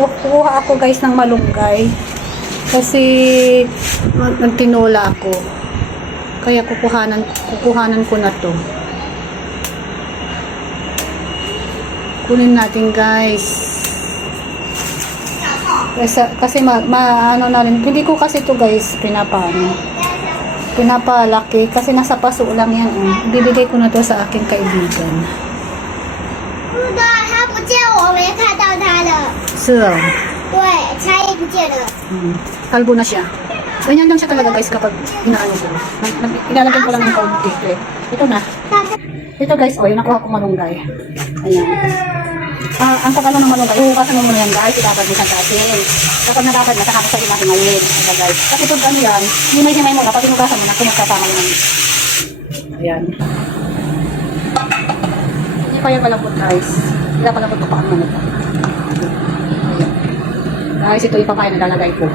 kukuha ako guys ng malunggay. Kasi mag- nagtinola ako. Kaya kukuhanan, kukuhanan ko na to. Kunin natin guys. Kasi, kasi ma, ma- ano na rin, hindi ko kasi to guys pinapano. Pinapalaki kasi nasa paso lang yan. Oh. Bibigay ko na to sa aking kaibigan. 不的，他不见我没看到他了。 So, mm, kalbo na siya. Ganyan lang siya talaga guys kapag inaano ko. Ilalagyan ko lang ng kaunti. Ito na. Ito guys, oh, yung nakuha ko malunggay. Ayan. Ah, ang kapalo ng malunggay, hukasan mo muna yan guys, itatagisan natin. Kapag natagad na, saka kasali natin ngayon. Ito guys. Kasi pag ano yan, himay-himay mo, kapag hinukasan mo na, kumakasama mo namin. Ayan. Hindi pa yan malambot guys. Hindi pa malambot ko pa ang manok. Guys, ito yung pakain na lalagay ko.